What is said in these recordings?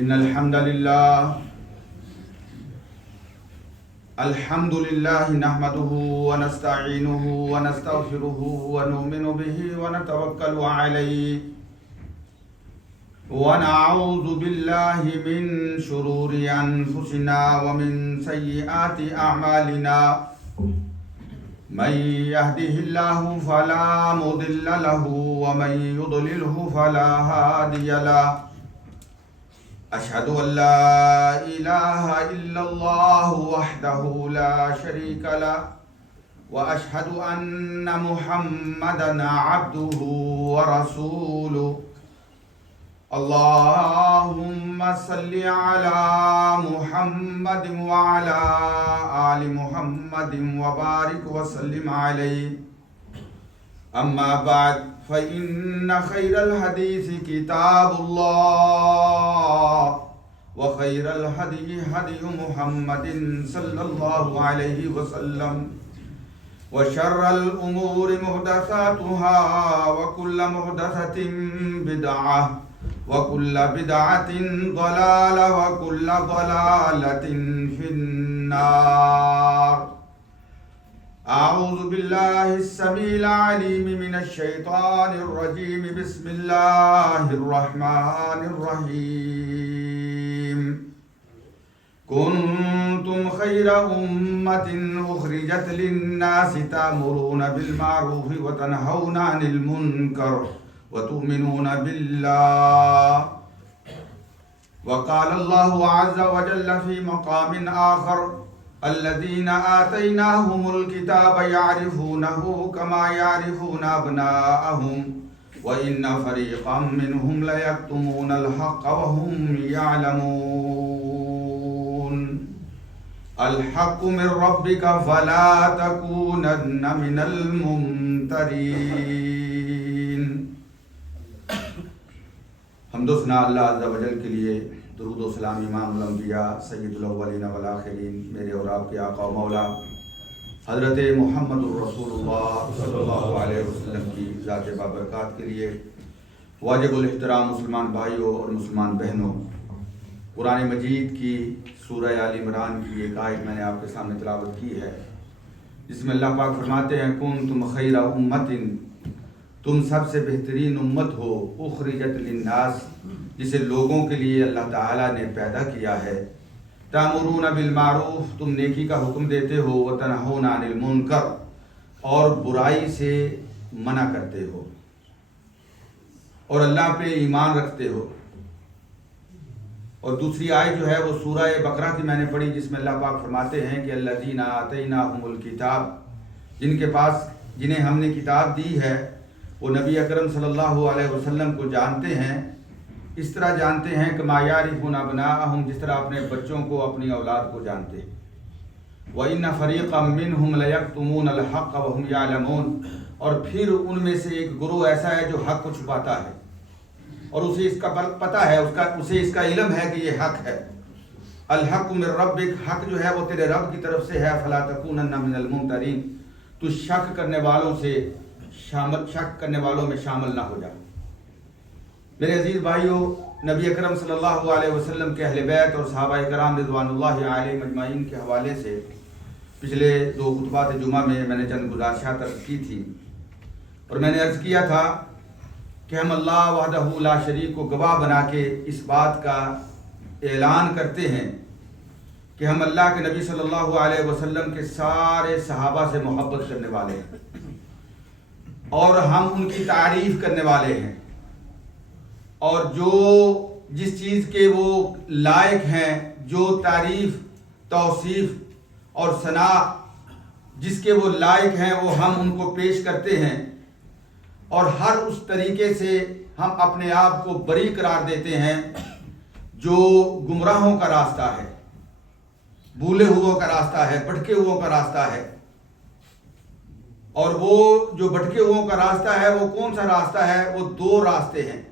إن الحمد لله نحمده ونستعينه ونستغفره ونؤمن به ونتوكل عليه ونعوذ بالله من شرور أنفسنا ومن سيئات أعمالنا من يهده الله فلا مضل له ومن يضلله فلا هادي له أشهد أن لا إله إلا الله وحده لا شريك له وأشهد أن محمدًا عبده ورسوله اللهم صل على محمد وعلى آل محمد وبارك وسلم عليه أما بعد فإن خير الحديث كتاب الله وخير الهدي هدي محمد صلى الله عليه وسلم وشر الأمور محدثاتها وكل محدثة بدعة وكل بدعة ضلالة وكل ضلالة في النار أعوذ بالله السميع العليم من الشيطان الرجيم بسم الله الرحمن الرحيم كنتم خير أمة أخرجت للناس تأمرون بالمعروف وتنهون عن المنكر وتؤمنون بالله وقال الله عز وجل في مقام آخر الذين آتيناهم الكتاب يعرفونه كما يعرفون أبناءهم وإن فريقا منهم ليكتمون الحق وهم يعلمون الحق من ربك فلا تكونن من الممترين. حمد و ثنا اللہ عز و جل کے لیے، درود و سلام امام الانبیاء سید الاولین والآخرین میرے اور آپ کے آقا و مولا حضرت محمد الرسول اللہ صلی اللہ علیہ وسلم کی ذات بابرکات کے لیے. واجب الاحترام مسلمان بھائیوں اور مسلمان بہنوں، قرآن مجید کی سورہ آل عمران کی ایک آیت میں نے آپ کے سامنے تلاوت کی ہے، جس میں اللہ پاک فرماتے ہیں کنتم خیر امۃ، تم سب سے بہترین امت ہو، اخرجت للناس، جسے لوگوں کے لیے اللہ تعالیٰ نے پیدا کیا ہے، تأمرون بالمعروف، تم نیکی کا حکم دیتے ہو، وتنہون عن المنکر، اور برائی سے منع کرتے ہو، اور اللہ پہ ایمان رکھتے ہو. اور دوسری آیت جو ہے وہ سورہ بقرہ کی میں نے پڑھی، جس میں اللہ پاک فرماتے ہیں کہ الذین آتیناہم الکتاب، جنہیں ہم نے کتاب دی ہے، وہ نبی اکرم صلی اللہ علیہ وسلم کو جانتے ہیں، اس طرح جانتے ہیں کہ ما یعرفون ابناءہم، جس طرح اپنے بچوں کو، اپنی اولاد کو جانتے ہیں. وَإِنَّ فَرِيقًا مِّنْهُمْ لَيَكْتُمُونَ الْحَقَّ وَهُمْ يَعْلَمُونَ، اور پھر ان میں سے ایک گروہ ایسا ہے جو حق کو چھپاتا ہے اور اسے اس کا پتہ ہے، اسے اس کا علم ہے کہ یہ حق ہے. الحق من ربک، حق جو ہے وہ تیرے رب کی طرف سے ہے. فلا تکونن من الممترین، تو شک کرنے والوں میں شامل نہ ہو جا. میرے عزیز بھائیوں، نبی اکرم صلی اللہ علیہ وسلم کے اہل بیت اور صحابہ کرام رضوان اللہ علیہم اجمعین کے حوالے سے پچھلے 2 خطبات جمعہ میں نے چند گزارشات عرض کی تھی، اور میں نے عرض کیا تھا کہ ہم اللہ وحدہ لا شریک کو گواہ بنا کے اس بات کا اعلان کرتے ہیں کہ ہم اللہ کے نبی صلی اللہ علیہ وسلم کے سارے صحابہ سے محبت کرنے والے ہیں، اور ہم ان کی تعریف کرنے والے ہیں، اور جو جس چیز کے وہ لائق ہیں، جو تعریف، توصیف اور ثنا جس کے وہ لائق ہیں، وہ ہم ان کو پیش کرتے ہیں، اور ہر اس طریقے سے ہم اپنے آپ کو بری قرار دیتے ہیں جو گمراہوں کا راستہ ہے، بھولے ہوئوں کا راستہ ہے، بھٹکے ہوئوں کا راستہ ہے. اور وہ جو بھٹکے ہوئوں کا راستہ ہے وہ کون سا راستہ ہے؟ وہ 2 راستے ہیں.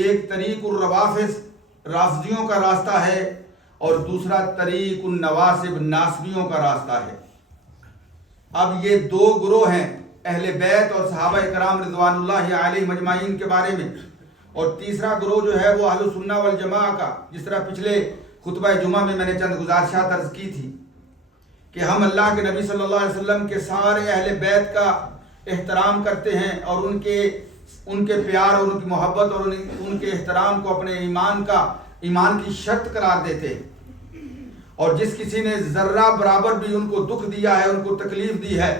ایک طریق الروافض، رافضیوں کا راستہ ہے، اور دوسرا طریق النواسب، ناسبیوں کا راستہ ہے. اب یہ 2 گروہ ہیں، اہل بیت اور صحابہ کرام رضوان اللہ علیہ مجمعین کے بارے میں، اور تیسرا گروہ جو ہے وہ اہل سنہ والجماع کا، جس طرح پچھلے خطبہ جمعہ میں نے چند گزارشات عرض کی تھی کہ ہم اللہ کے نبی صلی اللہ علیہ وسلم کے سارے اہل بیت کا احترام کرتے ہیں اور ان کے پیار اور ان کی محبت اور ان کے احترام کو اپنے ایمان کی شرط قرار دیتے ہیں، اور جس کسی نے ذرہ برابر بھی ان کو دکھ دیا ہے، ان کو تکلیف دی ہے،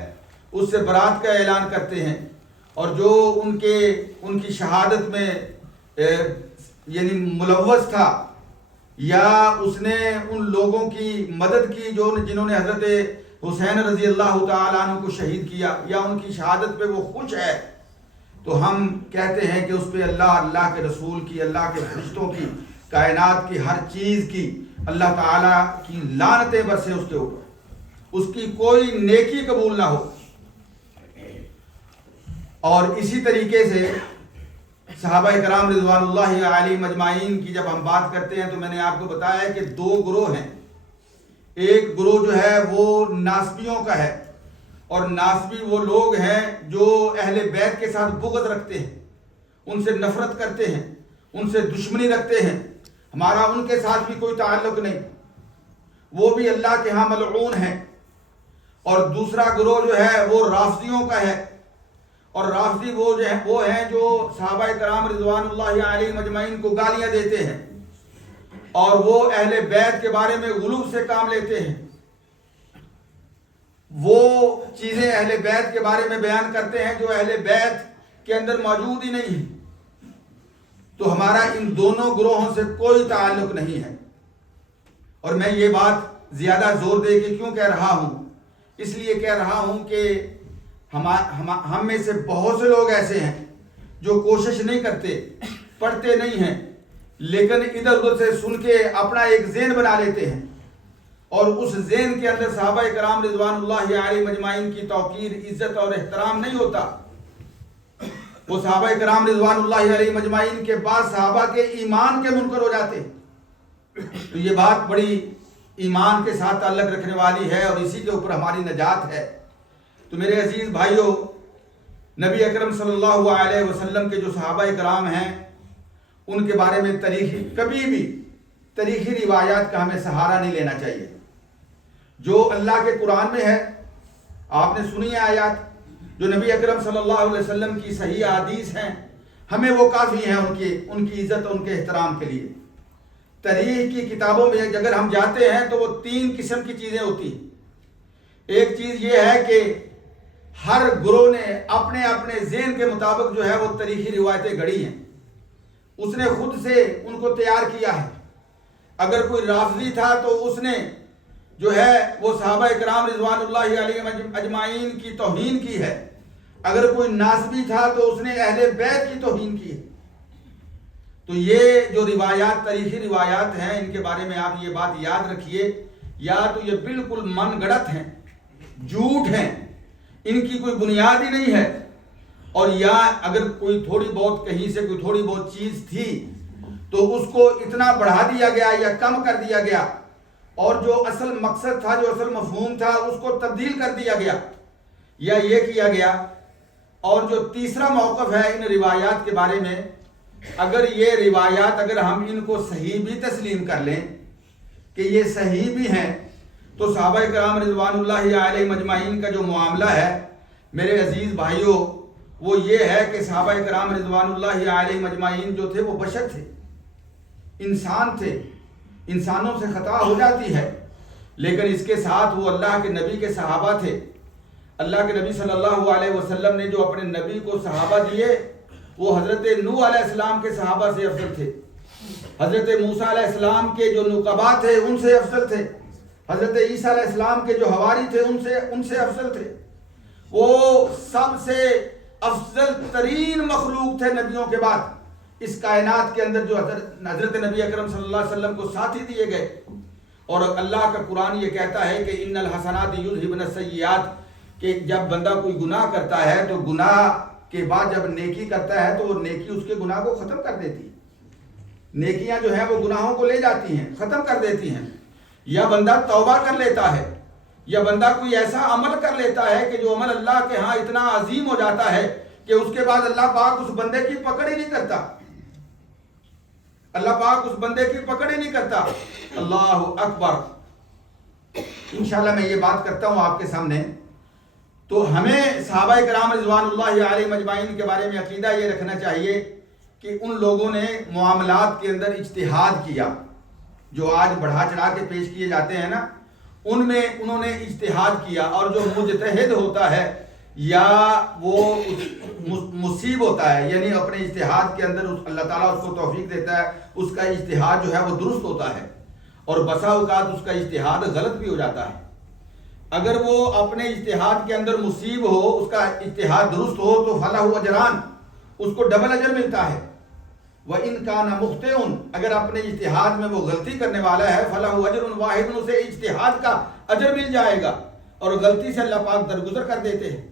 اس سے برات کا اعلان کرتے ہیں، اور جو ان کی شہادت میں یعنی ملوث تھا یا اس نے ان لوگوں کی مدد کی جنہوں نے حضرت حسین رضی اللہ تعالیٰ عنہ کو شہید کیا، یا ان کی شہادت پہ وہ خوش ہے، تو ہم کہتے ہیں کہ اس پہ اللہ کے رسول کی، اللہ کے فرشتوں کی، کائنات کی ہر چیز کی اللہ تعالیٰ کی لعنتیں برسے اس کے اوپر، اس کی کوئی نیکی قبول نہ ہو۔ اور اسی طریقے سے صحابہ کرام رضوان اللہ علیہم اجمعین کی جب ہم بات کرتے ہیں تو میں نے آپ کو بتایا ہے کہ دو گروہ ہیں۔ ایک گروہ جو ہے وہ ناسبیوں کا ہے، اور ناسبی وہ لوگ ہیں جو اہل بیت کے ساتھ بغض رکھتے ہیں، ان سے نفرت کرتے ہیں، ان سے دشمنی رکھتے ہیں، ہمارا ان کے ساتھ بھی کوئی تعلق نہیں، وہ بھی اللہ کے ہاں ملعون ہیں۔ اور دوسرا گروہ جو ہے وہ رافضیوں کا ہے، اور رافضی وہ ہیں جو صحابہ کرام رضوان اللہ علیہم اجمعین کو گالیاں دیتے ہیں، اور وہ اہل بیت کے بارے میں غلو سے کام لیتے ہیں، وہ چیزیں اہل بیت کے بارے میں بیان کرتے ہیں جو اہل بیت کے اندر موجود ہی نہیں ہیں۔ تو ہمارا ان دونوں گروہوں سے کوئی تعلق نہیں ہے۔ اور میں یہ بات زیادہ زور دے کے کیوں کہہ رہا ہوں؟ اس لیے کہہ رہا ہوں کہ ہم میں سے بہت سے لوگ ایسے ہیں جو کوشش نہیں کرتے، پڑھتے نہیں ہیں، لیکن ادھر ادھر سے سن کے اپنا ایک ذہن بنا لیتے ہیں، اور اس ذہن کے اندر صحابہ کرام رضوان اللہ علیہم اجمعین کی توقیر، عزت اور احترام نہیں ہوتا۔ وہ صحابہ کرام رضوان اللہ علیہم اجمعین کے بعد صحابہ کے ایمان کے منکر ہو جاتے ہیں۔ تو یہ بات بڑی ایمان کے ساتھ تعلق رکھنے والی ہے، اور اسی کے اوپر ہماری نجات ہے۔ تو میرے عزیز بھائیوں، نبی اکرم صلی اللہ علیہ وسلم کے جو صحابہ کرام ہیں، ان کے بارے میں کبھی بھی تاریخی روایات کا ہمیں سہارا نہیں لینا چاہیے۔ جو اللہ کے قرآن میں ہے، آپ نے سنی ہے آیات، جو نبی اکرم صلی اللہ علیہ وسلم کی صحیح حدیث ہیں، ہمیں وہ کافی ہیں ان کی عزت اور ان کے احترام کے لیے۔ تاریخ کی کتابوں میں اگر ہم جاتے ہیں تو وہ 3 قسم کی چیزیں ہوتی ہیں۔ ایک چیز یہ ہے کہ ہر گروہ نے اپنے اپنے ذہن کے مطابق جو ہے وہ تاریخی روایتیں گھڑی ہیں، اس نے خود سے ان کو تیار کیا ہے۔ اگر کوئی رافضی تھا تو اس نے جو ہے وہ صحابہ کرام رضوان اللہ علیہم اجمعین کی توہین کی ہے، اگر کوئی ناسبی تھا تو اس نے اہل بیت کی توہین کی ہے۔ تو یہ جو روایات، تاریخی روایات ہیں، ان کے بارے میں آپ یہ بات یاد رکھیے، یا تو یہ بالکل من گڑت ہیں، جھوٹ ہیں، ان کی کوئی بنیاد ہی نہیں ہے، اور یا اگر کوئی تھوڑی بہت کہیں سے کوئی تھوڑی بہت چیز تھی تو اس کو اتنا بڑھا دیا گیا یا کم کر دیا گیا، اور جو اصل مقصد تھا، جو اصل مفہوم تھا، اس کو تبدیل کر دیا گیا، یا یہ کیا گیا۔ اور جو تیسرا موقف ہے ان روایات کے بارے میں، اگر یہ روایات اگر ہم ان کو صحیح بھی تسلیم کر لیں کہ یہ صحیح بھی ہیں، تو صحابہ کرام رضوان اللہ علیہم اجمعین کا جو معاملہ ہے میرے عزیز بھائیوں، وہ یہ ہے کہ صحابہ کرام رضوان اللہ علیہم اجمعین جو تھے وہ بشر تھے، انسان تھے، انسانوں سے خطا ہو جاتی ہے، لیکن اس کے ساتھ وہ اللہ کے نبی کے صحابہ تھے۔ اللہ کے نبی صلی اللہ علیہ وسلم نے جو اپنے نبی کو صحابہ دیے، وہ حضرت نوح علیہ السلام کے صحابہ سے افضل تھے، حضرت موسیٰ علیہ السلام کے جو نقباء تھے ان سے افضل تھے، حضرت عیسیٰ علیہ السلام کے جو حواری تھے ان سے افضل تھے۔ وہ سب سے افضل ترین مخلوق تھے نبیوں کے بعد اس کائنات کے اندر، جو حضرت نبی اکرم صلی اللہ علیہ وسلم کو ساتھی دیے گئے۔ اور اللہ کا قرآن یہ کہتا ہے کہ ان الحسنات یذہبن السیئات، کہ جب بندہ کوئی گناہ کرتا ہے تو گناہ کے بعد جب نیکی کرتا ہے تو وہ نیکی اس کے گناہ کو ختم کر دیتی ہے۔ نیکیاں جو ہیں وہ گناہوں کو لے جاتی ہیں، ختم کر دیتی ہیں۔ یا بندہ توبہ کر لیتا ہے، یا بندہ کوئی ایسا عمل کر لیتا ہے کہ جو عمل اللہ کے ہاں اتنا عظیم ہو جاتا ہے کہ اس کے بعد اللہ پاک اس بندے کی پکڑ ہی نہیں کرتا۔ اللہ پاک اس بندے کی پکڑ ہی نہیں کرتا۔ اللہ اکبر۔ انشاءاللہ میں یہ بات کرتا ہوں آپ کے سامنے، تو ہمیں صحابہ کرام رضوان اللہ علیہم اجمعین کے بارے میں عقیدہ یہ رکھنا چاہیے کہ ان لوگوں نے معاملات کے اندر اجتہاد کیا، جو آج بڑھا چڑھا کے پیش کیے جاتے ہیں نا، ان میں انہوں نے اجتہاد کیا، اور جو مجتہد ہوتا ہے یا وہ مصیب ہوتا ہے، یعنی اپنے اجتہاد کے اندر اللہ تعالیٰ اس کو توفیق دیتا ہے، اس کا اجتہاد جو ہے وہ درست ہوتا ہے، اور بسا اوقات اس کا اجتہاد غلط بھی ہو جاتا ہے۔ اگر وہ اپنے اجتہاد کے اندر مصیب ہو، اس کا اجتہاد درست ہو، تو فلاح اجران، اس کو ڈبل اجر ملتا ہے۔ وَإِن كَانَ مُخْطِئٌ، اگر اپنے اجتہاد میں وہ غلطی کرنے والا ہے، فَلَهُ أَجْرٌ وَاحِدٌ، اسے اجتہاد کا اجر مل جائے گا، اور غلطی سے اللہ پاک درگزر کر دیتے ہیں۔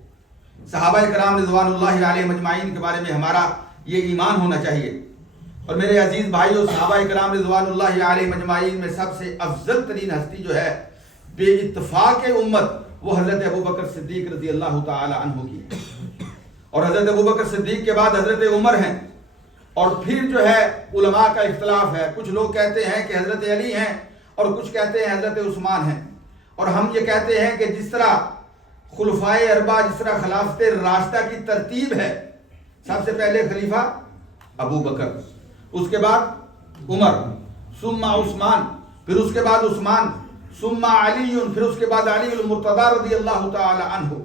صحابہ کرام رضوان اللہ علیہم اجمعین کے بارے میں ہمارا یہ ایمان ہونا چاہیے۔ اور میرے عزیز بھائیو، صحابہ کرام رضوان اللہ علیہم اجمعین میں سب سے افضل ترین ہستی جو ہے بے اتفاق امت، وہ حضرت ابوبکر صدیق رضی اللہ تعالی عنہ کی، اور حضرت ابوبکر صدیق کے بعد حضرت عمر ہیں، اور پھر جو ہے علماء کا اختلاف ہے، کچھ لوگ کہتے ہیں کہ حضرت علی ہیں، اور کچھ کہتے ہیں حضرت عثمان ہیں، اور ہم یہ کہتے ہیں کہ جس طرح خلفائے اربعہ، جس طرح خلافت راشدہ کی ترتیب ہے، سب سے پہلے خلیفہ ابو بکر، اس کے بعد عمر، ثم عثمان، پھر اس کے بعد عثمان، ثم علی، پھر اس کے بعد علی المرتضی رضی اللہ تعالی عنہ۔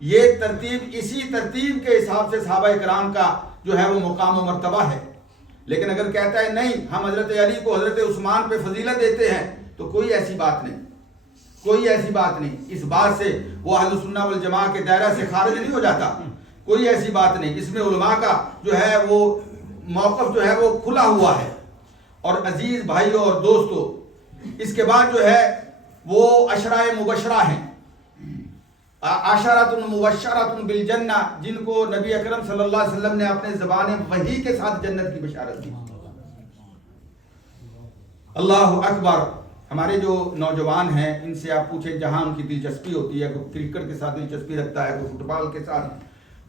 یہ ترتیب، اسی ترتیب کے حساب سے صحابہ کرام کا جو ہے وہ مقام و مرتبہ ہے۔ لیکن اگر کہتا ہے نہیں، ہم حضرت علی کو حضرت عثمان پہ فضیلت دیتے ہیں، تو کوئی ایسی بات نہیں، کوئی ایسی بات نہیں۔ اس بات سے وہ اہل سنہ والجماعہ کے دائرہ سے خارج نہیں ہو جاتا، کوئی ایسی بات نہیں۔ اس میں علماء کا جو ہے وہ موقف جو ہے وہ کھلا ہوا ہے۔ اور عزیز بھائیوں اور دوستو، اس کے بعد جو ہے وہ عشرہ مبشرہ ہیں، عشرۃ مبشرۃ بالجنہ، جن کو نبی اکرم صلی اللہ علیہ وسلم نے اپنے زبان وحی کے ساتھ جنت کی بشارت دی۔ اللہ اکبر۔ ہمارے جو نوجوان ہیں، ان سے آپ پوچھیں، جہاں ان کی دلچسپی ہوتی ہے، کوئی کرکٹ کے ساتھ دلچسپی رکھتا ہے، کوئی فٹ بال کے ساتھ،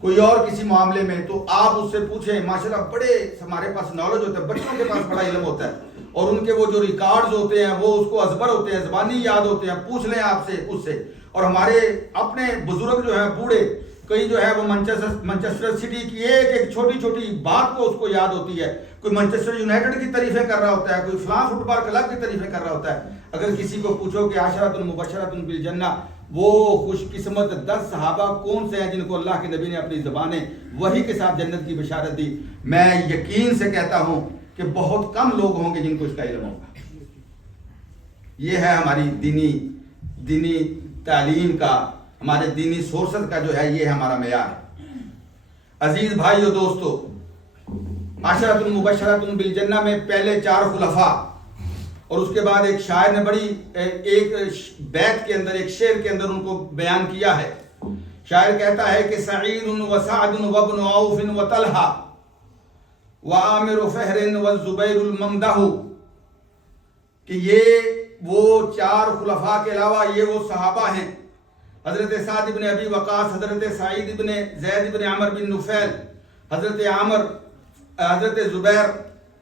کوئی اور کسی معاملے میں، تو آپ اس سے پوچھیں، ماشاءاللہ بڑے ہمارے پاس نالج ہوتا ہے، بچوں کے پاس بڑا علم ہوتا ہے، اور ان کے وہ جو ریکارڈز ہوتے ہیں وہ اس کو ازبر ہوتے ہیں، زبانی یاد ہوتے ہیں، پوچھ لیں آپ سے اس سے۔ اور ہمارے اپنے بزرگ جو ہیں بوڑھے، کئی جو ہے وہ مانچسٹر سٹی کی ایک چھوٹی چھوٹی بات کو اس کو یاد ہوتی ہے، کوئی مانچسٹر یونائیٹڈ کی تعریفیں کر رہا ہوتا ہے، کوئی فلاں فٹ بال کلب کی تعریفیں کر رہا ہوتا ہے۔ اگر کسی کو پوچھو کہ عشرۃ مبشرۃ بالجنہ، وہ خوش قسمت 10 صحابہ کون سے ہیں جن کو اللہ کے نبی نے اپنی زبانیں وحی کے ساتھ جنت کی بشارت دی، میں یقین سے کہتا ہوں کہ بہت کم لوگ ہوں گے جن کو اس کا علم ہوگا۔ یہ ہے ہماری دینی تعلیم کا، ہمارے دینی سورسز کا جو ہے یہ ہمارا معیار ہے۔ عزیز بھائیو دوستو، عشرۃ مبشرۃ بالجنہ میں پہلے 4 خلفاء، اور اس کے بعد ایک شاعر نے بڑی ایک بیت کے اندر، ایک شعر کے اندر ان کو بیان کیا ہے۔ شاعر کہتا ہے کہ سعید و سعد و ابن عوف و طلحہ و عامر فہر و زبیر الممدح، کہ یہ وہ 4 خلفاء کے علاوہ یہ وہ صحابہ ہیں، حضرت سعد بن ابی وقاص، حضرت سعید بن زید بن عمر بن نفیل، حضرت عامر، حضرت زبیر،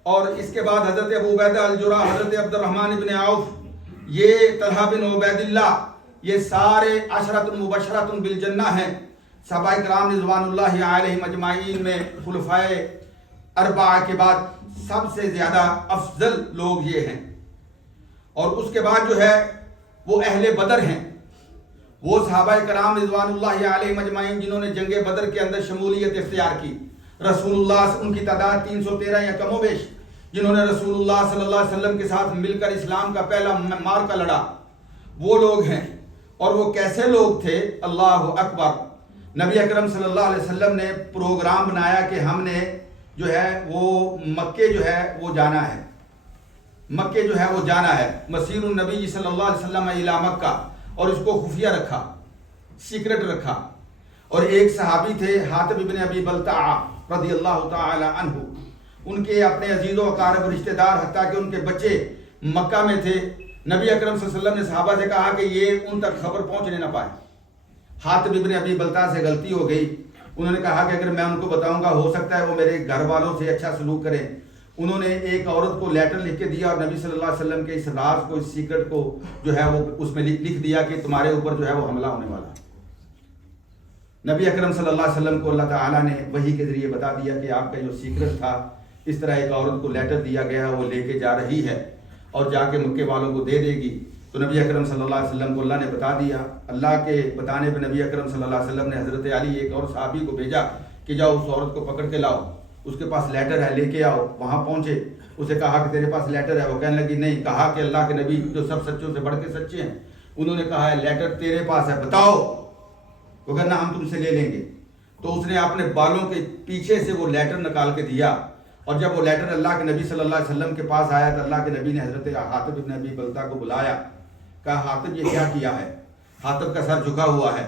اور اس کے بعد حضرت ابو عبیدہ الجراح، حضرت عبد الرحمن بن عوف، یہ طلحہ بن عبید اللہ، یہ سارے عشرۃ مبشرۃ بالجنہ ہیں۔ صحابہ کرام رضوان اللہ علیہم اجمعین میں خلفائے اربعہ کے بعد سب سے زیادہ افضل لوگ یہ ہیں۔ اور اس کے بعد جو ہے وہ اہل بدر ہیں، وہ صحابہ کرام رضوان اللہ علیہم اجمعین جنہوں نے جنگ بدر کے اندر شمولیت اختیار کی۔ رسول اللہ سے ان کی تعداد 313 یا کم و بیش، جنہوں نے رسول اللہ صلی اللہ علیہ وسلم کے ساتھ مل کر اسلام کا پہلا معرکہ لڑا، وہ لوگ ہیں۔ اور وہ کیسے لوگ تھے؟ اللہ اکبر۔ نبی اکرم صلی اللہ علیہ وسلم نے پروگرام بنایا کہ ہم نے جو ہے وہ مکے جو ہے وہ جانا ہے، مکے جو ہے وہ جانا ہے، مسیر النبی صلی اللہ علیہ وسلم الی مکہ، اور اس کو خفیہ رکھا، سیکرٹ رکھا۔ اور ایک صحابی تھے حاتب ابن ابی بلتعہ رضی اللہ تعالی عنہ، ان کے اپنے عزیز و اقارب رشتہ دار، حتیٰ کہ ان کے بچے مکہ میں تھے۔ نبی اکرم صلی اللہ علیہ وسلم نے صحابہ سے کہا کہ یہ ان تک خبر پہنچنے نہ پائے۔ حاتب ابن ابی بلتعہ سے غلطی ہو گئی، انہوں نے کہا کہ اگر میں ان کو بتاؤں گا ہو سکتا ہے وہ میرے گھر والوں سے اچھا سلوک کریں۔ انہوں نے ایک عورت کو لیٹر لکھ کے دیا اور نبی صلی اللہ علیہ وسلم کے اس راز کو، اس سیکرٹ کو جو ہے وہ اس میں لکھ دیا کہ تمہارے اوپر جو ہے وہ حملہ ہونے والا ہے۔ نبی اکرم صلی اللہ علیہ وسلم کو اللہ تعالیٰ نے وحی کے ذریعے بتا دیا کہ آپ کا جو سیکرٹ تھا، اس طرح ایک عورت کو لیٹر دیا گیا، وہ لے کے جا رہی ہے اور جا کے مکے والوں کو دے دے گی۔ تو نبی اکرم صلی اللہ علیہ وسلم کو اللہ نے بتا دیا۔ اللہ کے بتانے پہ نبی اکرم صلی اللہ علیہ وسلم نے حضرت علی ایک اور صحابی کو بھیجا کہ جاؤ اس عورت کو پکڑ کے لاؤ، اس کے پاس لیٹر ہے، لے کے آؤ۔ وہاں پہنچے، اسے کہا کہ تیرے پاس لیٹر ہے؟ وہ کہنے لگی نہیں۔ کہا کہ اللہ کے نبی جو سب سچوں سے بڑھ کے سچے ہیں، انہوں نے کہا ہے لیٹر تیرے پاس ہے، بتاؤ۔ وہ کہنا ہم تم سے لے لیں گے۔ تو اس نے اپنے بالوں کے پیچھے سے وہ لیٹر نکال کے دیا، اور جب وہ لیٹر اللہ کے نبی صلی اللہ علیہ وسلم کے پاس آیا تو اللہ کے نبی نے حضرت حاطب ابن ابی بلتہ کو بلایا، کہا حاطب یہ کیا کیا ہے؟ حاطب کا سر جھکا ہوا ہے۔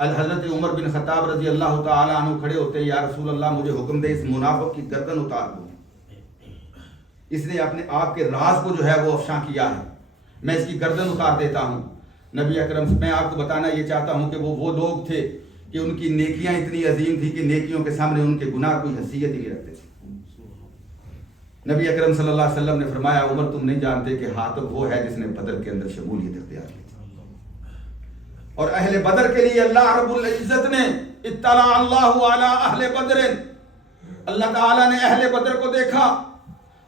حضرت عمر بن خطاب رضی اللہ تعالی عنہ کھڑے ہوتے، یا رسول اللہ مجھے حکم دے اس منافق کی گردن اتار دو، اس نے اپنے آپ کے راز کو جو ہے وہ افشاں کیا ہے، میں اس کی گردن اتار دیتا ہوں۔ نبی اکرم، میں آپ کو بتانا یہ چاہتا ہوں کہ وہ لوگ تھے کہ ان کی نیکیاں اتنی عظیم تھی کہ نیکیوں کے سامنے ان کے گناہ کوئی حیثیت ہی نہیں رکھتے تھے۔ نبی اکرم صلی اللہ علیہ وسلم نے فرمایا عمر تم نہیں جانتے کہ حاطب وہ ہے جس نے بدر کے اندر شمولیت اختیار کی تھی، اور اہل بدر کے لیے اللہ رب العزت نے اطلع اللہ علی اہل بدر، اللہ تعالیٰ نے اہل بدر کو دیکھا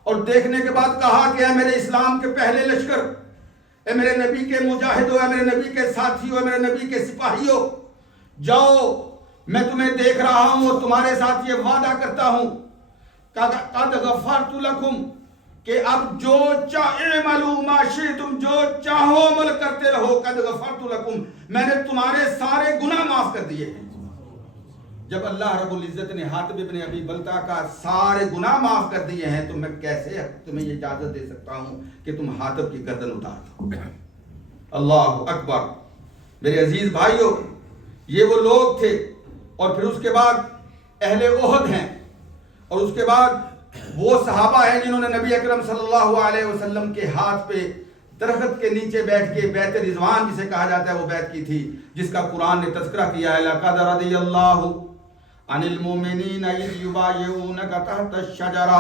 اور دیکھنے کے بعد کہا کہ اے میرے اسلام کے پہلے لشکر، اے میرے نبی کے مجاہدوں، اے میرے نبی کے ساتھیوں، اے میرے نبی کے سپاہیوں، جاؤ میں تمہیں دیکھ رہا ہوں اور تمہارے ساتھ یہ وعدہ کرتا ہوں قد غفرت لکم، کہ اب جو اعملوا ما شئتم، جو چاہو عمل کرتے رہو، قد غفرت لکم، میں نے تمہارے سارے گناہ معاف کر دیے ہیں۔ جب اللہ رب العزت نے حاطب ابن ابی بلتہ کا سارے گناہ معاف کر دیے ہیں تو میں کیسے تمہیں یہ اجازت دے سکتا ہوں کہ تم حاطب کی گردن اتار دو؟ اللہ اکبر۔ میرے عزیز بھائیوں، یہ وہ لوگ تھے، اور پھر اس کے بعد اہل احد ہیں، اور اس کے بعد وہ صحابہ ہیں جنہوں نے نبی اکرم صلی اللہ علیہ وسلم کے ہاتھ پہ درخت کے نیچے بیٹھ کے بیعت رضوان جسے کہا جاتا ہے وہ بیعت کی تھی، جس کا قرآن نے تذکرہ کیا ہے، لَقَدْ رَضِيَ اللَّهُ عَنِ الْمُؤْمِنِينَ إِذْ يُبَايِعُونَكَ تَحْتَ الشَّجَرَةِ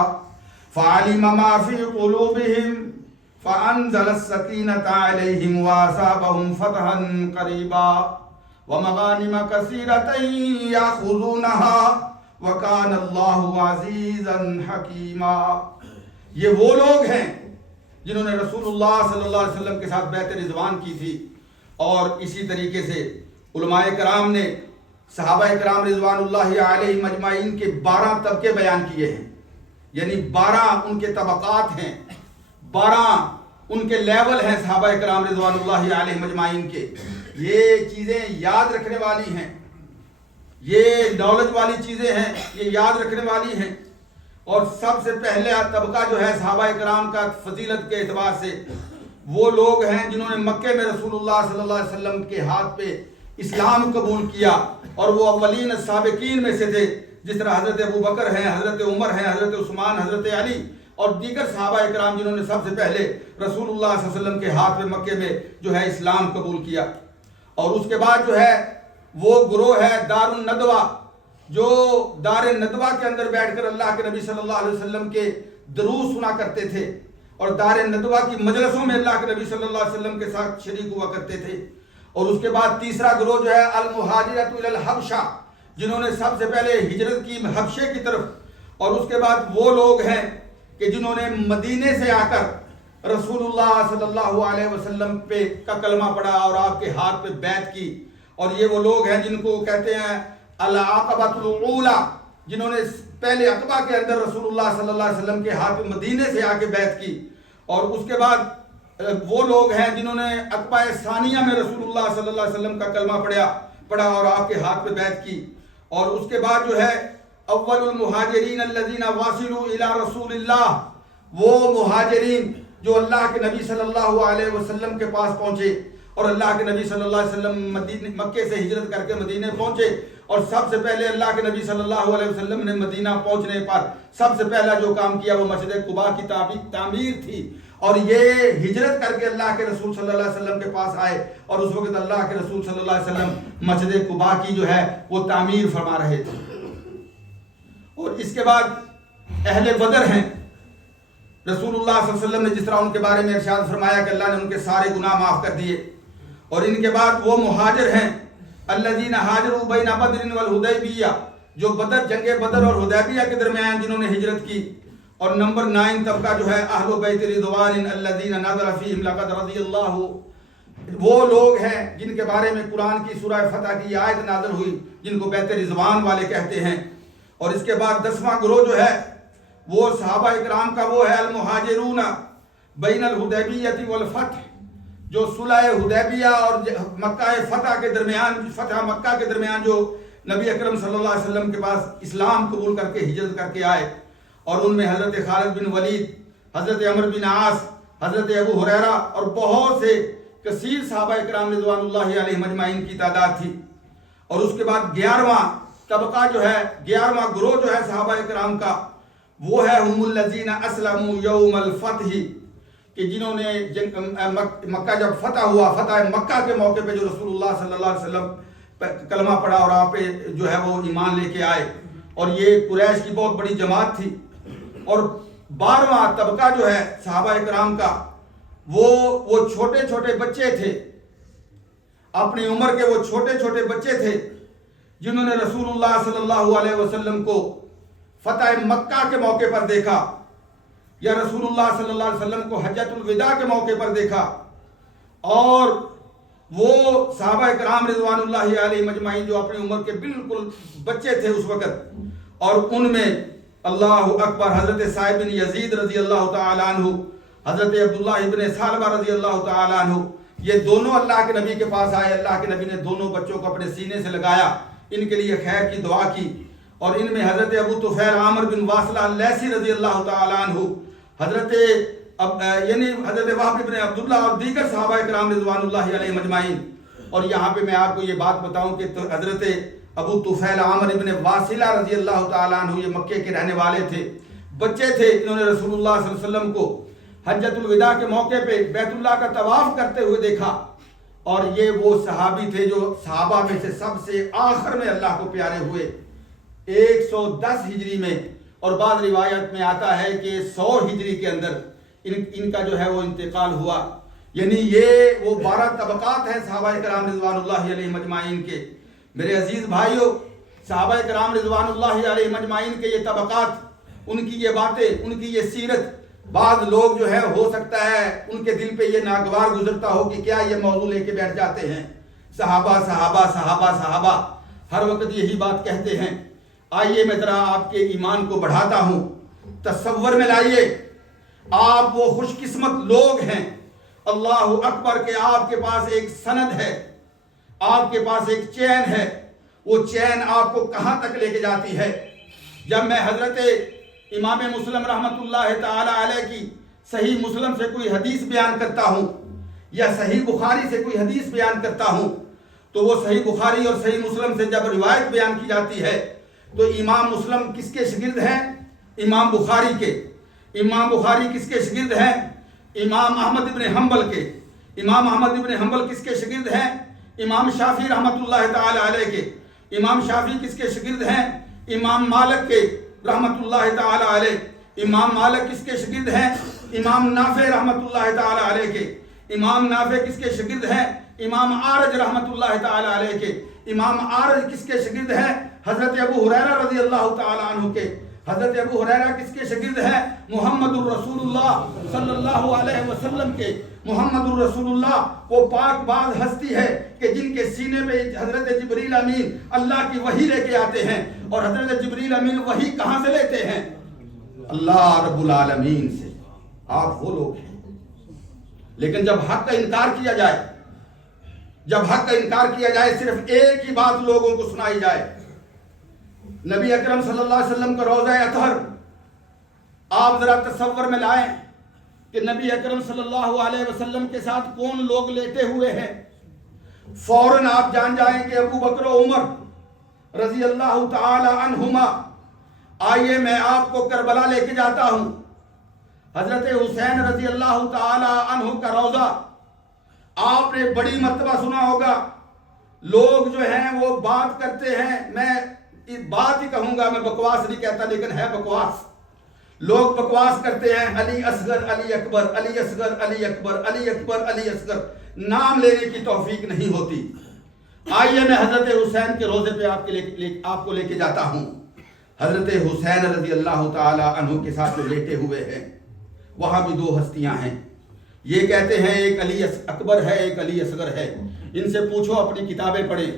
فَعَلِمَ مَا فِي قُلُوبِهِمْ فَأَنزَلَ السَّكِينَةَ عَلَيْهِمْ وَأَصَابَهُمْ فَتْحًا قَرِيبًا وَمَغَانِمَ كَثِيرَةً يَأْخُذُونَهَا وَكَانَ اللَّهُ عَزِيزًا حَكِيمًا۔ یہ وہ لوگ ہیں جنہوں نے رسول اللہ صلی اللہ علیہ وسلم کے ساتھ بیعت رضوان کی تھی، اور اسی طریقے سے علماء کرام نے صحابہ کرام رضوان اللہ علیہ مجمعین کے 12 طبقے بیان کیے ہیں، یعنی 12 ان کے طبقات ہیں، 12 ان کے لیول ہیں صحابہ کرام رضوان اللہ علیہ مجمعین کے۔ یہ چیزیں یاد رکھنے والی ہیں، یہ نالج والی چیزیں ہیں، یہ یاد رکھنے والی ہیں۔ اور سب سے پہلے طبقہ جو ہے صحابہ کرام کا فضیلت کے اعتبار سے وہ لوگ ہیں جنہوں نے مکے میں رسول اللہ صلی اللہ علیہ وسلم کے ہاتھ پہ اسلام قبول کیا، اور وہ اولین سابقین میں سے تھے، جس طرح حضرت ابو بکر ہیں، حضرت عمر ہیں، حضرت عثمان، حضرت علی اور دیگر صحابہ کرام جنہوں نے سب سے پہلے رسول اللہ صلی اللہ علیہ وسلم کے ہاتھ پہ مکے میں جو ہے اسلام قبول کیا۔ اور اس کے بعد جو ہے وہ گروہ ہے دار الندوہ، جو دار ندوہ کے اندر بیٹھ کر اللہ کے نبی صلی اللہ علیہ وسلم کے دروس سنا کرتے تھے، اور دار ندوہ کی مجلسوں میں اللہ کے نبی صلی اللہ علیہ وسلم کے ساتھ شریک ہوا کرتے تھے۔ اور اس کے بعد تیسرا گروہ جو ہے المہاجرۃ الی الحبشہ، جنہوں نے سب سے پہلے ہجرت کی حبشے کی طرف، اور اس کے بعد وہ لوگ ہیں کہ جنہوں نے مدینے سے آ کر رسول اللہ صلی اللہ علیہ وسلم پہ کا کلمہ پڑھا اور آپ کے ہاتھ پہ بیعت کی، اور یہ وہ لوگ ہیں جن کو کہتے ہیں العقبۃ الاولی، جنہوں نے پہلے عقبہ کے اندر رسول اللہ صلی اللہ علیہ وسلم کے ہاتھ پہ مدینے سے آ کے بیعت کی۔ اور اس کے بعد وہ لوگ ہیں جنہوں نے عقبہ ثانیہ میں رسول اللہ صلی اللہ علیہ وسلم کا کلمہ پڑھا اور آپ کے ہاتھ پہ بیعت کی۔ اور اس کے بعد جو ہے اول المہاجرین الذین واصلوا الی رسول اللہ، وہ مہاجرین جو اللہ کے نبی صلی اللہ علیہ وسلم کے پاس پہنچے، اور اللہ کے نبی صلی اللہ علیہ وسلم مکے سے ہجرت کر کے مدینے پہنچے، اور سب سے پہلے اللہ کے نبی صلی اللہ علیہ وسلم نے مدینہ پہنچنے پر سب سے پہلا جو کام کیا وہ مسجد قباء کی تعمیر تھی، اور یہ ہجرت کر کے اللہ کے رسول صلی اللہ علیہ وسلم کے پاس آئے، اور اس وقت اللہ کے رسول صلی اللہ علیہ وسلم مسجد قباء کی جو ہے وہ تعمیر فرما رہے تھے۔ اور اس کے بعد اہل بدر ہیں، رسول اللہ صلی اللہ علیہ وسلم نے جس طرح ان کے بارے میں ارشاد فرمایا کہ اللہ نے ان کے سارے گناہ معاف کر دیے، اور ان کے بعد وہ مہاجر ہیں الذین ہاجروا بین بدر والحدیبیہ، جو بدر، جنگ بدر اور حدیبیہ کے درمیان جنہوں نے ہجرت کی، اور نمبر 9 طبقہ جو ہے اہل بیت رضوان الذین نزل فیہم لقد رضی اللہ، وہ لوگ ہیں جن کے بارے میں قرآن کی سورہ فتح کی آیت نازل ہوئی جن کو بیت رضوان والے کہتے ہیں۔ اور اس کے بعد 10واں گروہ جو ہے وہ صحابہ اکرام کا وہ ہے المہاجرون بین الحدیبیہ والفتح، جو صلح حدیبیہ اور مکہ فتح کے درمیان، فتح مکہ کے درمیان جو نبی اکرم صلی اللہ علیہ وسلم کے پاس اسلام قبول کر کے ہجرت کر کے آئے، اور ان میں حضرت خالد بن ولید، حضرت عمر بن عاص، حضرت ابو ہریرہ اور بہت سے کثیر صحابہ اکرام رضوان اللہ علیہ مجمعین کی تعداد تھی۔ اور اس کے بعد 11واں طبقہ جو ہے، 11واں گروہ جو ہے صحابہ اکرام کا، وہ ہے ہم الذین اسلموا یوم الفتح، کہ جنہوں نے مکہ جب فتح ہوا، فتح مکہ کے موقع پہ جو رسول اللہ صلی اللہ علیہ وسلم کلمہ پڑھا اور آپ پہ جو ہے وہ ایمان لے کے آئے، اور یہ قریش کی بہت بڑی جماعت تھی۔ اور 12واں طبقہ جو ہے صحابہ اکرام کا، وہ چھوٹے چھوٹے بچے تھے، اپنی عمر کے وہ چھوٹے چھوٹے بچے تھے جنہوں نے رسول اللہ صلی اللہ علیہ وسلم کو فتح مکہ کے موقع پر دیکھا، یا رسول اللہ صلی اللہ علیہ وسلم کو حجۃ الوداع کے موقع پر دیکھا، اور وہ صحابہ اکرام رضوان اللہ علیہ مجمعین جو اپنی عمر کے بالکل بچے تھے اس وقت، اور ان میں اللہ اکبر حضرت سعید بن یزید رضی اللہ تعالی عنہ، حضرت عبداللہ ابن ثعلبہ رضی اللہ تعالی عنہ، یہ دونوں اللہ کے نبی کے پاس آئے، اللہ کے نبی نے دونوں بچوں کو اپنے سینے سے لگایا، ان کے لیے خیر کی دعا کی، اور ان میں حضرت ابو طفیل عامر بن واصلہ اللیثی رضی اللہ تعالی عنہ، حضرت وہب بن عبداللہ اور دیگر صحابہ اکرام رضوان اللہ علیہ مجمعین۔ اور یہاں پہ میں آپ کو یہ بات بتاؤں کہ حضرت ابو طفیل عامر بن واصلہ رضی اللہ تعالی عنہ یہ مکے کے رہنے والے تھے، بچے تھے، انہوں نے رسول اللہ صلی اللہ علیہ وسلم کو حجۃ الوداع کے موقع پہ بیت اللہ کا طواف کرتے ہوئے دیکھا، اور یہ وہ صحابی تھے جو صحابہ میں سے سب سے آخر میں اللہ کو پیارے ہوئے 110 ہجری میں، اور بعض روایت میں آتا ہے کہ 100 ہجری کے اندر ان کا جو ہے وہ انتقال ہوا۔ یعنی یہ وہ 12 طبقات ہیں صحابہ کرام رضوان اللہ علیہ مجمعین کے۔ میرے عزیز بھائیوں، صحابہ کرام رضوان اللہ علیہ مجمعین کے یہ طبقات، ان کی یہ باتیں، ان کی یہ سیرت، بعض لوگ جو ہے ہو سکتا ہے ان کے دل پہ یہ ناگوار گزرتا ہو کہ کیا یہ موضوع لے کے بیٹھ جاتے ہیں، صحابہ صحابہ صحابہ صحابہ، ہر وقت یہی بات کہتے ہیں۔ آئیے میں ذرا آپ کے ایمان کو بڑھاتا ہوں، تصور میں لائیے، آپ وہ خوش قسمت لوگ ہیں، اللہ اکبر، کہ آپ کے پاس ایک سند ہے، آپ کے پاس ایک چین ہے، وہ چین آپ کو کہاں تک لے کے جاتی ہے۔ جب میں حضرت امام مسلم رحمۃ اللہ تعالی علیہ کی صحیح مسلم سے کوئی حدیث بیان کرتا ہوں، یا صحیح بخاری سے کوئی حدیث بیان کرتا ہوں، تو وہ صحیح بخاری اور صحیح مسلم سے جب روایت بیان کی جاتی ہے تو امام مسلم کس کے شاگرد ہیں؟ امام بخاری کے۔ امام بخاری کس کے شاگرد ہیں؟ امام احمد ابن حنبل کے۔ امام احمد ابن حنبل کس کے شاگرد ہیں؟ امام شافعی رحمۃ اللہ تعالی علیہ کے۔ امام شافعی کس کے شاگرد ہیں؟ امام مالک کے رحمۃ اللہ تعالی علیہ۔ امام مالک کس کے شاگرد ہیں؟ امام نافع رحمۃ اللہ تعالی علیہ کے۔ امام نافع کس کے شاگرد ہیں؟ امام عارج رحمۃ اللہ تعالی علیہ کے۔ امام عارج کس کے شاگرد ہیں؟ حضرت ابو ہریرہ رضی اللہ تعالی عنہ کے۔ حضرت ابو ہریرہ کس کے شاگرد ہیں؟ محمد الرسول اللہ صلی اللہ علیہ وسلم کے۔ محمد الرسول اللہ وہ پاک باز ہستی ہے کہ جن کے سینے میں حضرت جبریل امین اللہ کی وحی لے کے آتے ہیں، اور حضرت جبریل امین وحی کہاں سے لیتے ہیں؟ اللہ رب العالمین سے۔ آپ وہ لوگ ہیں، لیکن جب حق کا انکار کیا جائے، جب حق کا انکار کیا جائے، صرف ایک ہی بات لوگوں کو سنائی جائے، نبی اکرم صلی اللہ علیہ وسلم کا روضہ اطہر آپ ذرا تصور میں لائیں کہ نبی اکرم صلی اللہ علیہ وسلم کے ساتھ کون لوگ لیٹے ہوئے ہیں، فوراً آپ جان جائیں کہ ابو بکر و عمر رضی اللہ تعالی عنہما۔ آئیے میں آپ کو کربلا لے کے جاتا ہوں، حضرت حسین رضی اللہ تعالی عنہ کا روضہ آپ نے بڑی مرتبہ سنا ہوگا۔ لوگ جو ہیں وہ بات کرتے ہیں، میں بات ہی کہوں گا، میں بکواس نہیں کہتا لیکن ہے بکواس۔ لوگ بکواس کرتے ہیں علی اصغر علی اکبر علی اصغر علی اکبر علی اکبر علی اصغر، نام لینے کی توفیق نہیں ہوتی۔ آئیے میں حضرت حسین کے روضے پہ آپ کو لے کے جاتا ہوں۔ حضرت حسین رضی اللہ تعالی عنہ کے ساتھ جو لیٹے ہوئے ہیں، وہاں بھی دو ہستیاں ہیں۔ یہ کہتے ہیں ایک علی اکبر ہے، ایک علی اصغر ہے۔ ان سے پوچھو، اپنی کتابیں پڑھیں،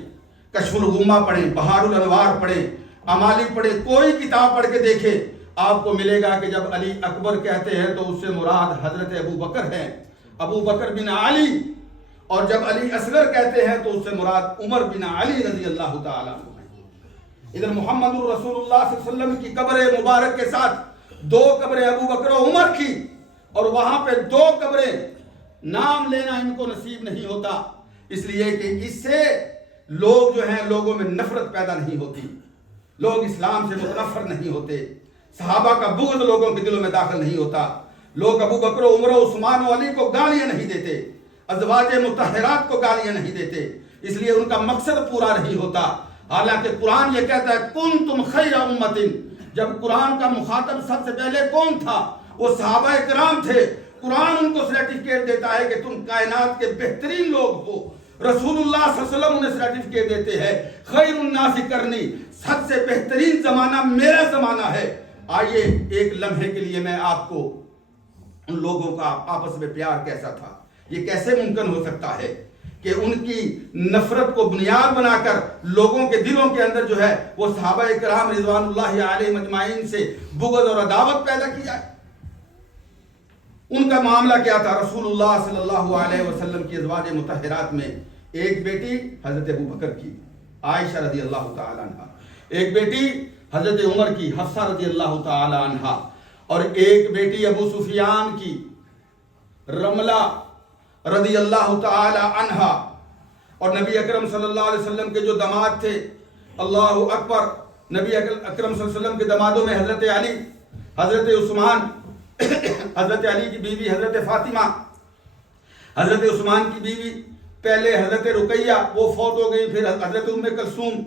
کشف الغمہ پڑھیں، بہار الانوار پڑھیں، امالی پڑھیں، کوئی کتاب پڑھ کے دیکھیں، آپ کو ملے گا کہ جب علی اکبر کہتے ہیں تو اس سے مراد حضرت ابو بکر ہے، ابو بکر بن علی، اور جب علی اصغر کہتے ہیں تو اس سے مراد عمر بن علی رضی اللہ تعالی عنہ ہے۔ ادھر محمد الرسول اللہ صلی اللہ علیہ وسلم کی قبر مبارک کے ساتھ دو قبریں ابو بکر و عمر کی، اور وہاں پہ دو قبریں، نام لینا ان کو نصیب نہیں ہوتا، اس لیے کہ اس سے لوگ جو ہیں لوگوں میں نفرت پیدا نہیں ہوتی، لوگ اسلام سے متنفر نہیں ہوتے، صحابہ کا بغض لوگوں کے دلوں میں داخل نہیں ہوتا، لوگ ابو بکر و عمر و عثمان و علی کو گالیاں نہیں دیتے، ازواج مطہرات کو گالیاں نہیں دیتے، اس لیے ان کا مقصد پورا نہیں ہوتا۔ حالانکہ قرآن یہ کہتا ہے کنتم خیر امت، جب قرآن کا مخاطب سب سے پہلے کون تھا؟ وہ صحابہ کرام تھے۔ قرآن ان کو سرٹیفکیٹ دیتا ہے کہ تم کائنات کے بہترین لوگ ہو۔ رسول اللہ صلی اللہ علیہ وسلم انہیں سرٹیفکیٹ دیتے ہیں خیر الناس کرنی، سب سے بہترین زمانہ میرا زمانہ ہے۔ آئیے ایک لمحے کے لیے میں آپ کو ان لوگوں کا آپس میں پیار کیسا تھا، یہ کیسے ممکن ہو سکتا ہے کہ ان کی نفرت کو بنیاد بنا کر لوگوں کے دلوں کے اندر جو ہے وہ صحابہ کرام رضوان اللہ علیہ مجمعین سے بغض اور عداوت پیدا کی جائے۔ ان کا معاملہ کیا تھا؟ رسول اللہ صلی اللہ علیہ وسلم کی ازواج مطہرات میں ایک بیٹی حضرت ابو بکر کی عائشہ رضی اللہ تعالی عنہ، ایک بیٹی حضرت عمر کی حفصہ رضی اللہ تعالی عنہ، اور ایک بیٹی ابو سفیان کی رملہ رضی اللہ تعالی عنہ، اور نبی اکرم صلی اللہ علیہ وسلم کے جو داماد تھے، اللہ اکبر، نبی اکرم صلی اللہ علیہ وسلم کے دامادوں میں حضرت علی، حضرت عثمان، حضرت علی کی بیوی حضرت فاطمہ، حضرت عثمان کی بیوی پہلے حضرت رقیہ، وہ فوت ہو گئی، پھر حضرت ام کلثوم،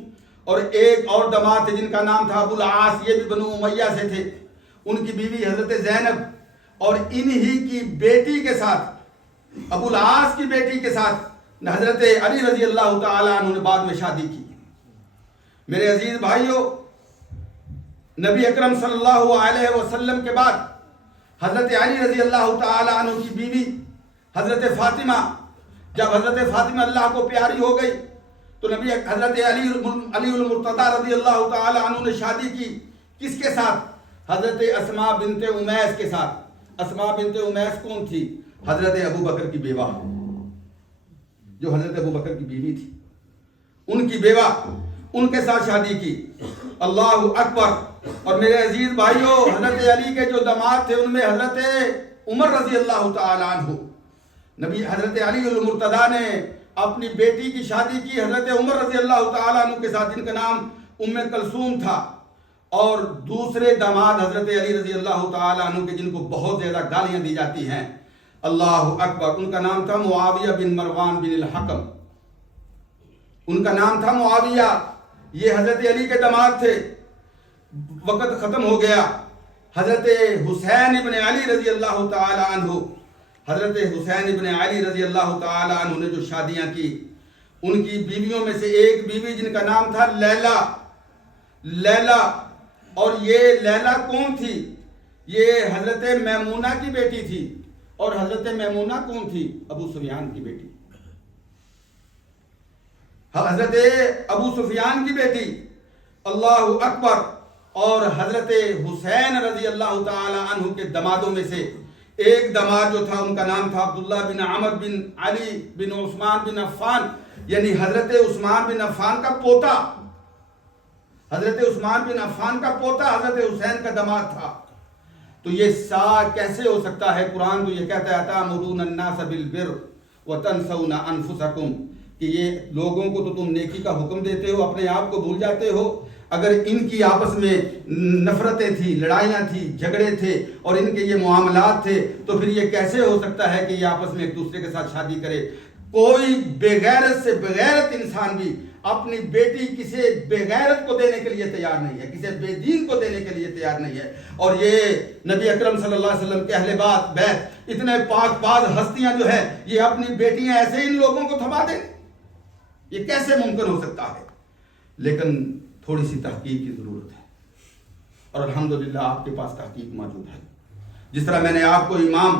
اور ایک اور داماد تھے جن کا نام تھا ابو العاص، یہ بھی بنو امیہ سے تھے، ان کی بیوی حضرت زینب، اور انہی کی بیٹی کے ساتھ، ابو العاص کی بیٹی کے ساتھ حضرت علی رضی اللہ تعالی عنہ نے بعد میں شادی کی۔ میرے عزیز بھائیوں، نبی اکرم صلی اللہ علیہ وسلم کے بعد حضرت علی رضی اللہ تعالی عنہ کی بیوی حضرت فاطمہ، جب حضرت فاطمہ اللہ کو پیاری ہو گئی تو نبی حضرت علی المرتضیٰ رضی اللہ تعالی عنہ نے شادی کی، کس کے ساتھ؟ حضرت اسماء بنت امیس کے ساتھ۔ اسماء بنت امیس کون تھی؟ حضرت ابو بکر کی بیوہ، جو حضرت ابو بکر کی بیوی تھی، ان کی بیوہ، ان کے ساتھ شادی کی۔ اللہ اکبر۔ اور میرے عزیز بھائیوں، حضرت علی کے جو داماد تھے ان میں حضرت عمر رضی اللہ تعالی عنہ، نبی حضرت علی المرتضیٰ نے اپنی بیٹی کی شادی کی حضرت عمر رضی اللہ تعالی عنہ کے ساتھ، جن کا نام ام کلثوم تھا، اور دوسرے داماد حضرت علی رضی اللہ تعالی عنہ کے جن کو بہت زیادہ گالیاں دی جاتی ہیں، اللہ اکبر، ان کا نام تھا معاویہ بن مروان بن الحکم، ان کا نام تھا معاویہ، یہ حضرت علی کے داماد تھے۔ وقت ختم ہو گیا، حضرت حسین ابن علی رضی اللہ تعالی عنہ، حضرت حسین ابن علی رضی اللہ تعالی عنہ نے جو شادیاں کی، ان کی بیویوں میں سے ایک بیوی جن کا نام تھا لیلا، اور یہ لیلا کون تھی؟ یہ حضرت میمونہ کی بیٹی تھی، اور حضرت میمونہ کون تھی؟ ابو سفیان کی بیٹی، حضرت ابو سفیان کی بیٹی، اللہ اکبر۔ اور حضرت حسین رضی اللہ تعالی عنہ کے دامادوں میں سے ایک داماد جو تھا ان کا نام تھا عبداللہ بن عمر بن علی بن عثمان بن عفان، یعنی حضرت عثمان بن عفان کا پوتا، حضرت عثمان بن عفان کا پوتا حضرت حسین کا داماد تھا۔ تو یہ کیسے ہو سکتا ہے؟ قرآن تو یہ کہتا ہے أَتَأْمُرُونَ النَّاسَ بِالْبِرِّ وَتَنْسَوْنَ أَنفُسَكُمْ، کہ یہ لوگوں کو تو تم نیکی کا حکم دیتے ہو، اپنے آپ کو بھول جاتے ہو۔ اگر ان کی آپس میں نفرتیں تھیں، لڑائیاں تھیں، جھگڑے تھے، اور ان کے یہ معاملات تھے، تو پھر یہ کیسے ہو سکتا ہے کہ یہ آپس میں ایک دوسرے کے ساتھ شادی کرے؟ کوئی بے غیرت سے بغیرت انسان بھی اپنی بیٹی کسی بے غیرت کو دینے کے لیے تیار نہیں ہے، کسی بے دین کو دینے کے لیے تیار نہیں ہے. اور یہ نبی اکرم صلی اللہ علیہ وسلم کے اہل بیت اتنے پاک باز ہستیاں جو ہے یہ اپنی بیٹیاں ایسے ان لوگوں کو تھما دیں؟ یہ کیسے ممکن ہو سکتا ہے؟ لیکن تھوڑی سی تحقیق کی ضرورت ہے، اور الحمدللہ آپ کے پاس تحقیق موجود ہے. جس طرح میں نے آپ کو امام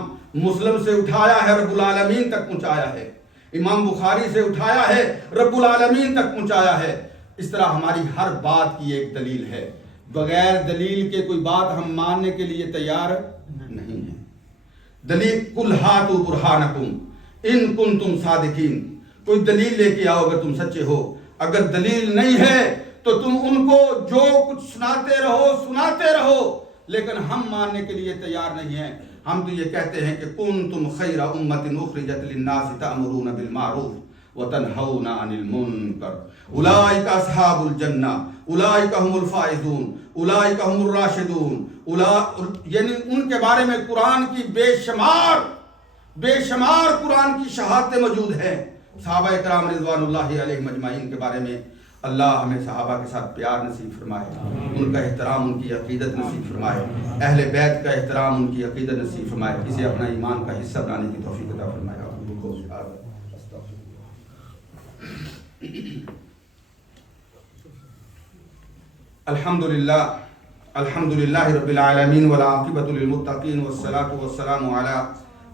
مسلم سے اٹھایا ہے، رب العالمین تک پہنچایا ہے، امام بخاری سے اٹھایا ہے، رب العالمین تک پہنچایا ہے، اس طرح ہماری ہر بات کی ایک دلیل ہے. بغیر دلیل کے کوئی بات ہم ماننے کے لیے تیار نہیں ہیں. دلیل قل ہاتوا برہانکم ان کنتم صادقین، کوئی دلیل لے کے آؤ اگر تم سچے ہو. اگر دلیل نہیں ہے تو تم ان کو جو کچھ سناتے رہو، لیکن ہم ماننے کے لیے تیار نہیں ہیں. ہم تو یہ کہتے ہیں کہ کنتم خیر امۃ اخرجت للناس تأمرون بالمعروف وتنہون عن المنکر اولئک اصحاب الجنہ اولئک هم الفائزون اولئک هم الراشدون. یعنی ان کے بارے میں قرآن کی بے شمار قرآن کی شہادتیں موجود ہیں. صحابہ کرام رضوان اللہ علیہم اجمعین کے بارے میں اللہ ہمیں صحابہ کے ساتھ پیار نصیب فرمائے، ان کا احترام، ان کی عقیدت نصیب فرمائے، اہل بیت کا احترام، ان کی عقیدت نصیب فرمائے، اسے اپنا ایمان کا حصہ بنانے کی توفیق عطا فرمائے. الحمدللہ رب العالمین والعاقبۃ للمتقین والصلاة والسلام علی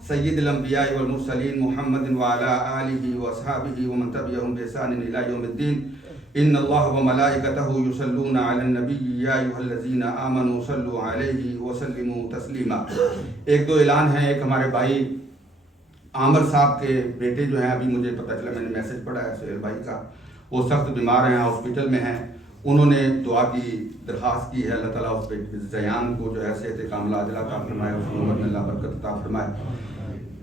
سید الانبیاء والمرسلین محمد وعلی آلہ واصحابہ ومن تبعہم بإحسان الی یوم الدین. ان اللہ وملائکتہ یصلون علی النبی یا ایھا الذین آمنوا صلوا علیہ وسلموا تسلیما. ایک دو اعلان ہیں. ایک ہمارے بھائی عامر صاحب کے بیٹے جو ہیں، ابھی مجھے پتہ چلا، میں نے میسج پڑھا ہے سہیل بھائی کا، وہ سخت بیمار ہیں، ہاسپٹل میں ہیں. انہوں نے دعا کی درخواست کی ہے، اللہ تعالیٰ اس پہ زیان کو جو ہے صحت کاملہ عاجلہ عطا فرمائے، اس کی عمر میں اللہ برکت عطا فرمائے.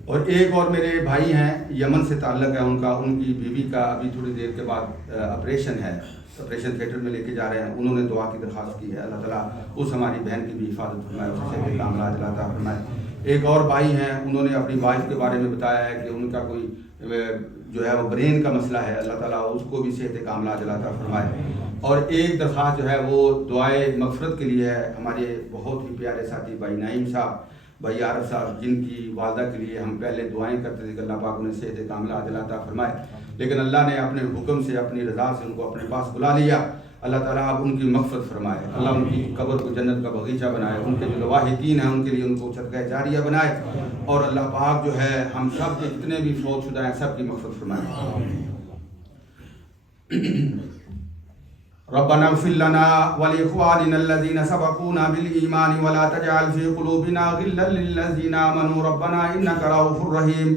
اور ایک اور میرے بھائی ہیں، یمن سے تعلق ہے ان کی بیوی کا ابھی تھوڑی دیر کے بعد آپریشن ہے، آپریشن تھیٹر میں لے کے جا رہے ہیں. انہوں نے دعا کی درخواست کی ہے، اللہ تعالیٰ اس ہماری بہن کی بھی حفاظت فرمائے، اسے صحت کاملہ عاجلہ عطا فرمائے. ایک اور بھائی ہیں، انہوں نے اپنی وائف کے بارے میں بتایا ہے کہ ان کا کوئی جو ہے وہ برین کا مسئلہ ہے، اللہ تعالیٰ اس کو بھی صحت کاملہ عاجلہ عطا فرمائے. اور ایک درخواست جو ہے وہ دعائے مغفرت کے لیے ہے. ہمارے بہت ہی پیارے ساتھی بھائی نعیم صاحب، بھائی عارف صاحب، جن کی والدہ کے لیے ہم پہلے دعائیں کرتے تھے کہ اللہ پاک انہیں صحت کاملہ عاجلہ عطا فرمائے، لیکن اللہ نے اپنے حکم سے، اپنی رضا سے ان کو اپنے پاس بلا لیا. اللہ تعالیٰ اب ان کی مغفرت فرمائے، اللہ ان کی قبر کو جنت کا باغیچہ بنائے، ان کے جو لواحقین ہیں ان کے لیے ان کو صدقہ جاریہ بنائے، اور اللہ پاک جو ہے ہم سب کے جتنے بھی فوت شدہ ہیں سب کی مغفرت فرمائے. ربنا اغفر لنا ولإخواننا الذين سبقونا بالإيمان ولا تجعل في قلوبنا غلا للذين آمنوا ربنا إنك رؤوف رحيم.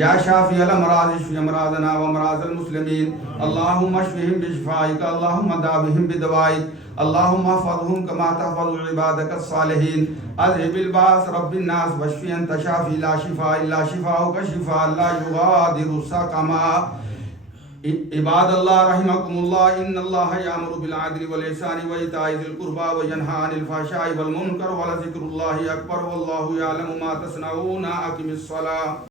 یا شافی الامراض اشف امراضنا وامراض المسلمین، اللہم اشفہم بشفائک، اللہم داوہم بدوائک، اللہم احفظہم کما تحفظ عبادک الصالحین. اذہب الباس رب الناس واشف انت شافی لا شفاء الا شفاؤک شفاء لا یغادر سقما. عباد اللہ رحمکم اللہ، ان اللہ یامر بالعدل والإحسان وإیتاء ذی القربى وینہی عن الفحشاء والمنکر ولذکر اللہ اکبر واللہ یعلم ما تصنعون. اقم الصلاۃ.